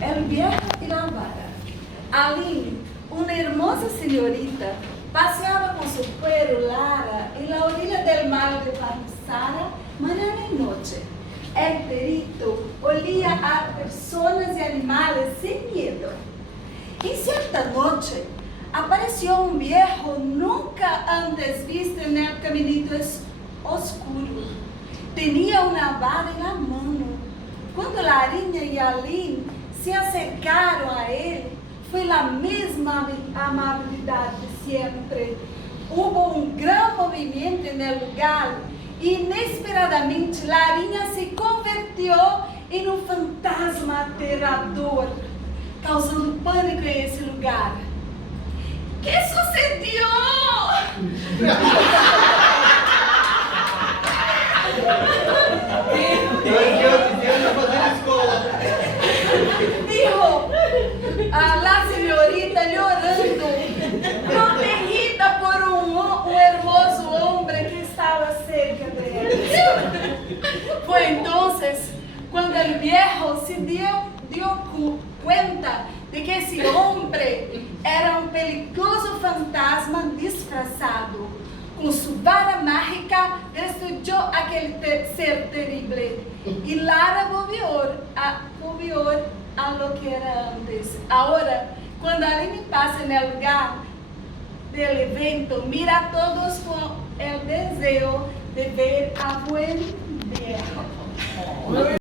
El viejo y la vara. Aline, una hermosa señorita, paseaba con su cuero Lara en la orilla del mar de Pansara, mañana y noche. El perito olía a personas y animales sin miedo. Y cierta noche apareció un viejo nunca antes visto en el caminito oscuro. Tenía una vara en la mano. Cuando Larinha y Aline se acercaron a él, fue la misma amabilidad de siempre. Hubo un gran movimiento en el lugar. Inesperadamente, Larinha se convirtió en un fantasma aterrador, causando pánico en ese lugar. ¿Qué sucedió? Dijo la señorita llorando, protegida por un hermoso hombre que estaba cerca de él. Fue entonces cuando el viejo se dio cuenta de que ese hombre era un peligroso fantasma disfrazado. Con su vara mágica destruyó aquel ser terrible y Lara volvió a lo que era antes. Ahora, cuando Aline pasa en el lugar del evento, mira a todos con el deseo de ver a buen viejo.